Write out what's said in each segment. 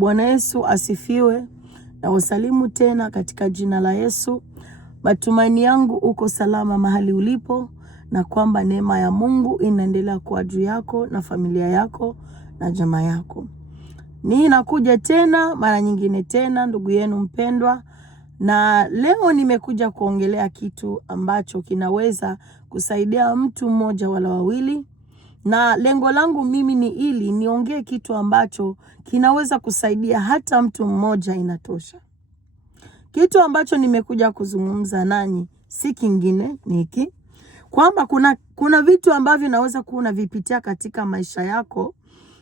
Bwana Yesu asifiwe. Na wasalimu tena katika jina la Yesu. Matumaini yangu uko salama mahali ulipo, na kwamba neema ya Mungu inaendelea kuwa juu yako na familia yako na jamaa yako. Nakuja tena mara nyingine tena, ndugu yenu mpendwa, na leo nimekuja kuongelea kitu ambacho kinaweza kusaidia mtu mmoja wala wawili. Na lengo langu mimi ni ili niongee kitu ambacho kinaweza kusaidia hata mtu mmoja, inatosha. Kitu ambacho nimekuja kuzungumza nanyi si kingine ni hiki, kwamba kuna vitu ambavyo naweza kuwa unavipitia katika maisha yako.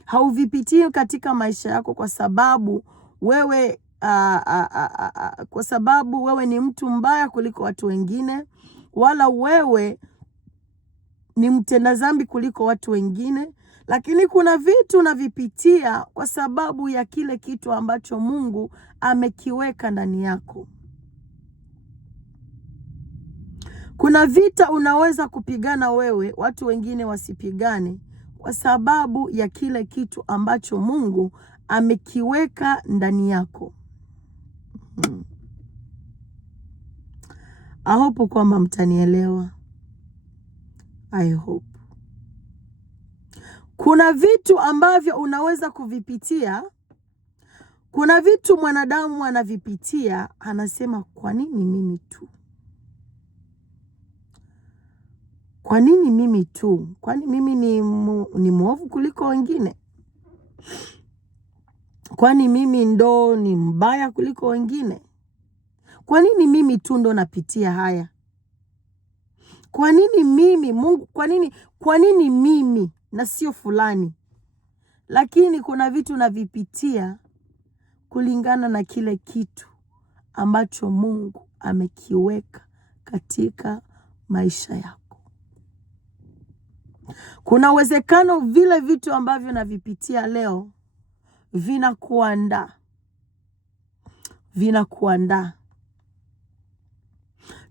Hauvipitii katika maisha yako kwa sababu wewe ni mtu mbaya kuliko watu wengine, wala wewe ni mtenda dhambi kuliko watu wengine, lakini kuna vitu unavipitia kwa sababu ya kile kitu ambacho Mungu amekiweka ndani yako. Kuna vita unaweza kupigana wewe, watu wengine wasipigane, kwa sababu ya kile kitu ambacho Mungu amekiweka ndani yako. I hope kwamba mtanielewa. I hope. Kuna vitu ambavyo unaweza kuvipitia. Kuna vitu mwanadamu anavipitia, anasema kwa nini mimi tu? Kwa nini mimi tu? Kwani mimi ni mwovu kuliko wengine? Kwani mimi ndo ni mbaya kuliko wengine? Kwa nini mimi tu ndo napitia haya? Kwa nini mimi Mungu? Kwa nini mimi na sio fulani? Lakini kuna vitu navipitia kulingana na kile kitu ambacho Mungu amekiweka katika maisha yako. Kuna uwezekano vile vitu ambavyo navipitia leo vinakuandaa.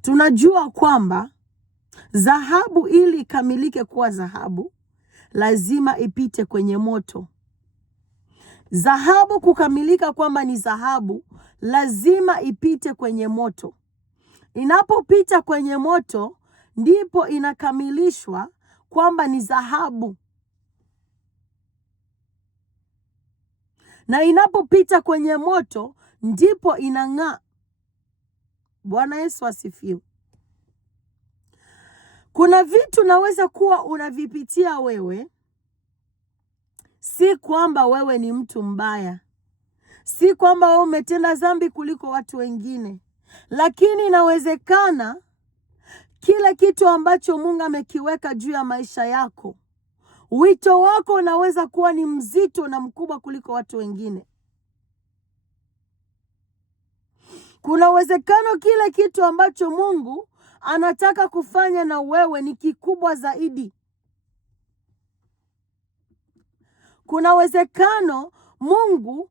Tunajua kwamba dhahabu ili ikamilike kuwa dhahabu lazima ipite kwenye moto. Dhahabu kukamilika kwamba ni dhahabu lazima ipite kwenye moto. Inapopita kwenye moto ndipo inakamilishwa kwamba ni dhahabu. Na inapopita kwenye moto ndipo inang'aa. Bwana Yesu asifiwe. Kuna vitu naweza kuwa unavipitia wewe, si kwamba wewe ni mtu mbaya, si kwamba wewe umetenda dhambi kuliko watu wengine, lakini inawezekana kile kitu ambacho Mungu amekiweka juu ya maisha yako, wito wako unaweza kuwa ni mzito na mkubwa kuliko watu wengine. Kuna uwezekano kile kitu ambacho Mungu anataka kufanya na wewe ni kikubwa zaidi. Kuna uwezekano Mungu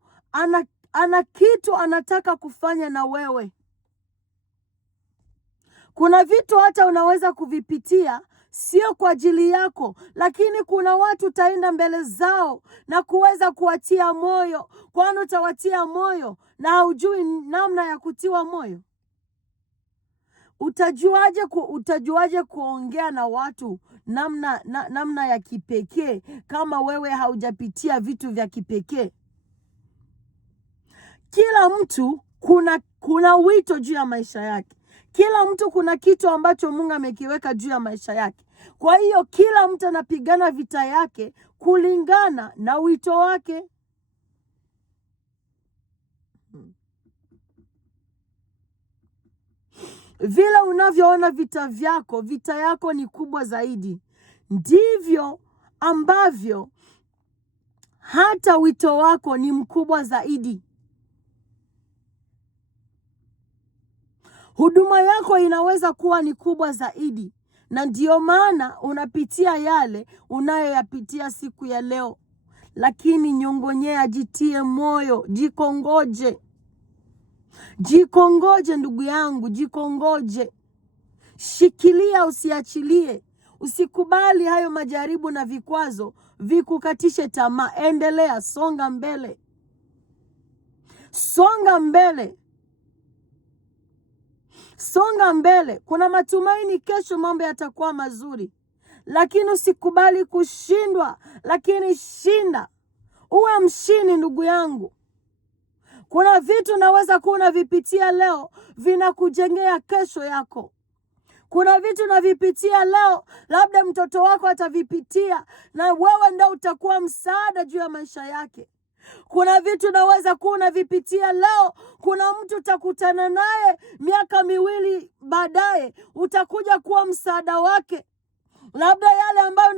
ana kitu anataka kufanya na wewe. Kuna vitu hata unaweza kuvipitia sio kwa ajili yako, lakini kuna watu utaenda mbele zao na kuweza kuwatia moyo. Kwani utawatia moyo na haujui namna ya kutiwa moyo? Utajuaje kuongea na watu namna ya kipekee kama wewe haujapitia vitu vya kipekee? Kila mtu kuna wito juu ya maisha yake. Kila mtu kuna kitu ambacho Mungu amekiweka juu ya maisha yake. Kwa hiyo kila mtu anapigana vita yake kulingana na wito wake. Vile unavyoona vita yako ni kubwa zaidi, ndivyo ambavyo hata wito wako ni mkubwa zaidi. Huduma yako inaweza kuwa ni kubwa zaidi, na ndio maana unapitia yale unayoyapitia siku ya leo. Lakini nyongonyea, jitie moyo, jikongoje. Jikongoje ndugu yangu, jikongoje. Shikilia, usiachilie. Usikubali hayo majaribu na vikwazo vikukatishe tamaa. Endelea, songa mbele. Songa mbele. Songa mbele. Kuna matumaini, kesho mambo yatakuwa mazuri. Lakini usikubali kushindwa, lakini shinda. Uwe mshindi ndugu yangu. Kuna vitu naweza kuwa unavipitia leo vinakujengea kesho yako. Kuna vitu unavipitia leo, labda mtoto wako atavipitia na wewe ndio utakuwa msaada juu ya maisha yake. Kuna vitu naweza kuwa unavipitia leo, kuna mtu utakutana naye miaka 2 baadaye, utakuja kuwa msaada wake. Labda yale ambayo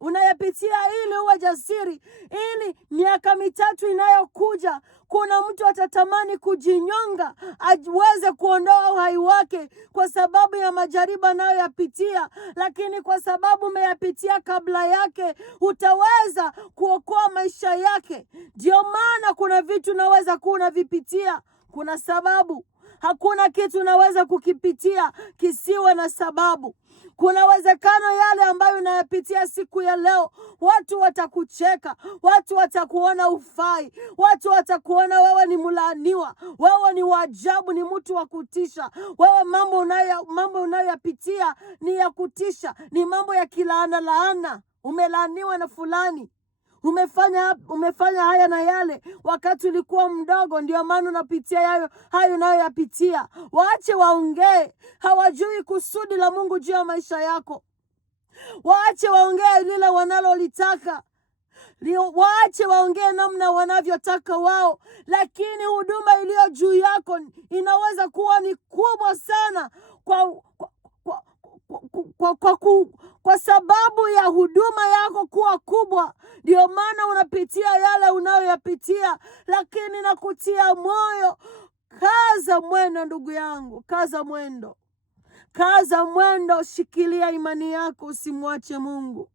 unayapitia ili uwe jasiri, ili miaka 3 inayokuja kuna mtu atatamani kujinyonga aweze kuondoa uhai wake kwa sababu ya majaribu anayoyapitia, lakini kwa sababu umeyapitia kabla yake utaweza kuokoa maisha yake. Ndio maana kuna vitu naweza kuwa unavipitia, kuna sababu. Hakuna kitu unaweza kukipitia kisiwe na sababu. Kuna uwezekano yale ambayo unayapitia siku ya leo, watu watakucheka, watu watakuona ufai, watu watakuona wewe ni mlaaniwa, wewe ni waajabu, ni mtu wa kutisha. Wewe mambo unayoyapitia ni ya kutisha, ni mambo ya laana. Umelaaniwa na fulani. Umefanya haya na yale wakati ulikuwa mdogo, ndio maana unapitia hayo unayoyapitia. Waache waongee, hawajui kusudi la Mungu juu ya maisha yako. Waache waongee lile wanalolitaka. Waache waongee namna wanavyotaka wao, lakini huduma iliyo juu yako inaweza kuwa ni kubwa sana kwa sababu ya huduma yako kuwa kubwa. Ndio maana unapitia yale unayoyapitia, lakini nakutia moyo, kaza mwendo ndugu yangu, kaza mwendo. Kaza mwendo, shikilia imani yako, usimwache Mungu.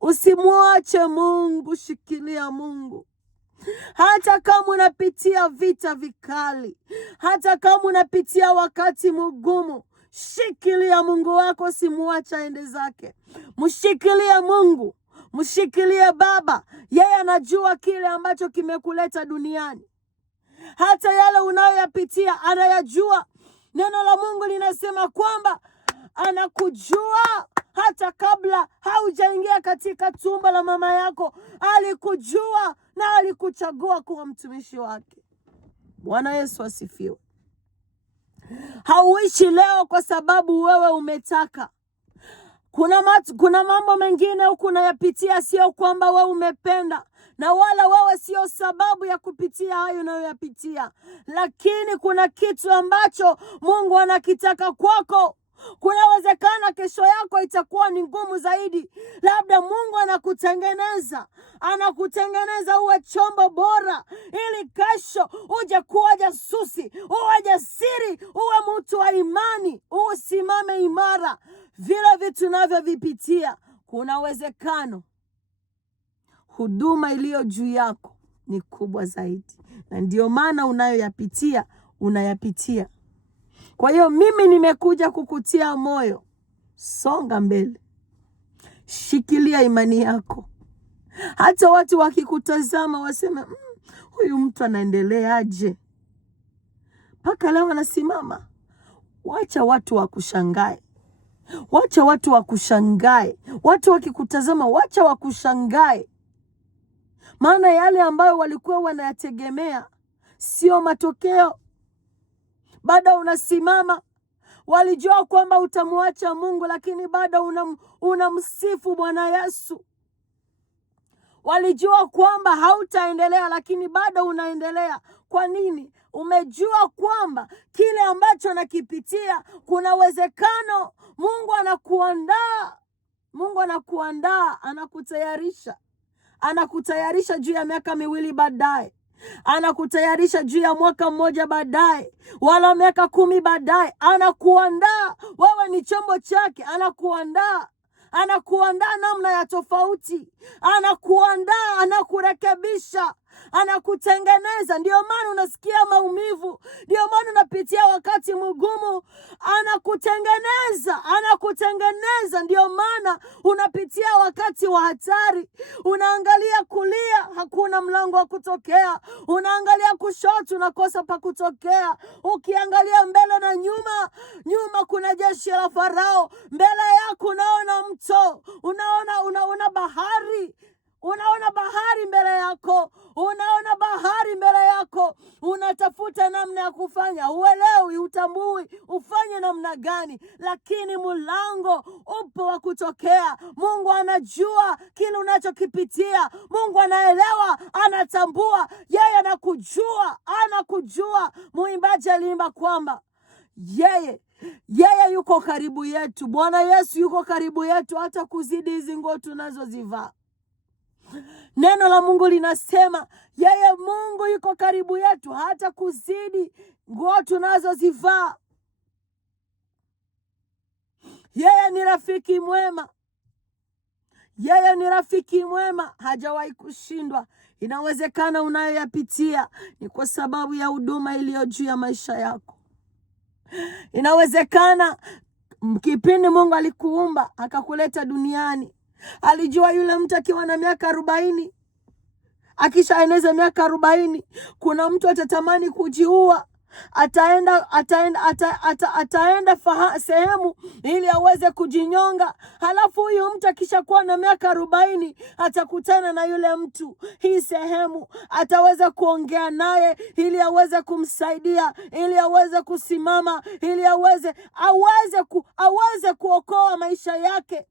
Usimwache Mungu, shikilia Mungu. Hata kama unapitia vita vikali, hata kama unapitia wakati mgumu, shikilia Mungu wako, simuacha aende zake. Mshikilie Mungu, mshikilie Baba. Yeye anajua kile ambacho kimekuleta duniani. Hata yale unayoyapitia anayajua. Neno la Mungu linasema kwamba anakujua hata kabla haujaingia katika tumbo la mama yako. Alikujua na alikuchagua kuwa mtumishi wake. Bwana Yesu asifiwe. Hauishi leo kwa sababu wewe umetaka. Kuna mambo mengine unayapitia sio kwamba wewe umependa, na wala wewe sio sababu ya kupitia hayo unayoyapitia, lakini kuna kitu ambacho Mungu anakitaka kwako. Kuna uwezekano kesho yako itakuwa ni ngumu zaidi. Labda Mungu anakutengeneza uwe chombo bora, ili kesho uje kuwa jasusi, uwe jasiri, uwe mtu wa imani, usimame imara. Vile vitu unavyovipitia, kuna uwezekano huduma iliyo juu yako ni kubwa zaidi, na ndio maana unayapitia. Kwa hiyo mimi nimekuja kukutia moyo. Songa mbele. Shikilia imani yako. Hata watu wakikutazama waseme, huyu mtu anaendeleaje? Mpaka leo anasimama. Wacha watu wakushangae. Wacha watu wakushangae. Watu wakikutazama, wacha wakushangae. Maana yale ambayo walikuwa wanayategemea sio matokeo. Bado unasimama. Walijua kwamba utamwacha Mungu, lakini bado unamsifu Bwana Yesu. Walijua kwamba hautaendelea, lakini bado unaendelea. Kwa nini? Umejua kwamba kile ambacho nakipitia kuna uwezekano Mungu anakuandaa. Mungu anakuandaa, anakutayarisha juu ya miaka 2 baadaye. Anakutayarisha juu ya mwaka 1 baadaye, wala miaka 10 baadaye. Anakuandaa, wewe ni chombo chake. Anakuandaa namna ya tofauti. Anakuandaa, anakurekebisha. anakutengeneza. Ndio maana unasikia maumivu, ndio maana unapitia wakati mgumu. Anakutengeneza. Ndio maana unapitia wakati wa hatari. Unaangalia kulia, hakuna mlango wa kutokea. Unaangalia kushoto, unakosa pa kutokea. Ukiangalia mbele na nyuma kuna jeshi la Farao. Mbele yako unaona mto, unaona bahari. Unaona bahari mbele yako. Unatafuta namna ya kufanya, uelewi, utambui ufanye namna gani, lakini mlango upo wa kutokea. Mungu anajua kile unachokipitia. Mungu anaelewa, anatambua, yeye anakujua. Muimbaji aliimba kwamba yeye yuko karibu yetu. Bwana Yesu yuko karibu yetu hata kuzidi hizi nguo tunazozivaa. Neno la Mungu linasema yeye Mungu yuko karibu yetu hata kuzidi nguo tunazozivaa. Yeye ni rafiki mwema, hajawahi kushindwa. Inawezekana unayoyapitia ni kwa sababu ya huduma iliyo juu ya maisha yako. Inawezekana kipindi Mungu alikuumba akakuleta duniani, alijua yule mtu akiwa na miaka 40, akishaeneza miaka 40, kuna mtu atatamani kujiua. Ataenda sehemu ili aweze kujinyonga. Halafu huyu mtu akishakuwa na miaka 40 atakutana na yule mtu hii sehemu, ataweza kuongea naye ili aweze kumsaidia, ili aweze kusimama, ili aweze kuokoa maisha yake.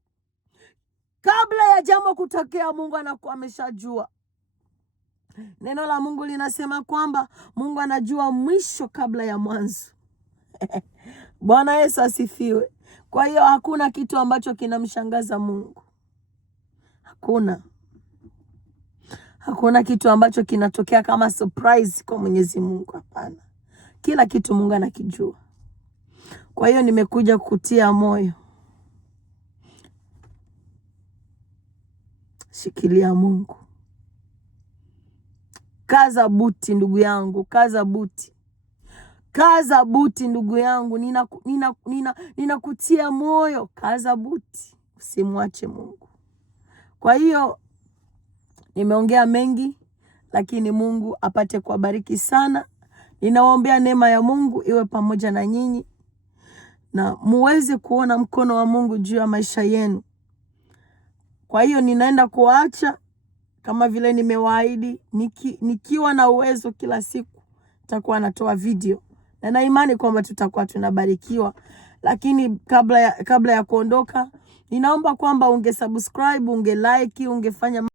Kabla ya jambo kutokea, Mungu anakuwa ameshajua. Neno la Mungu linasema kwamba Mungu anajua mwisho kabla ya mwanzo. Bwana Yesu asifiwe. Kwa hiyo hakuna kitu ambacho kinamshangaza Mungu. Hakuna kitu ambacho kinatokea kama surprise kwa Mwenyezi Mungu. Hapana. Kila kitu Mungu anakijua. Kwa hiyo nimekuja kukutia moyo. Shikilia Mungu. Kaza buti ndugu yangu, kaza buti ndugu yangu. Ninakutia moyo, kaza buti, usimwache Mungu. Kwa hiyo nimeongea mengi, lakini Mungu apate kuwabariki sana. Ninawaombea neema ya Mungu iwe pamoja na nyinyi, na muweze kuona mkono wa Mungu juu ya maisha yenu. Kwa hiyo ninaenda kuacha kama vile nimewaahidi, nikiwa na uwezo kila siku nitakuwa natoa video, na na imani kwamba tutakuwa tunabarikiwa. Lakini kabla ya kuondoka, ninaomba kwamba ungesubscribe, ungelike, ungefanya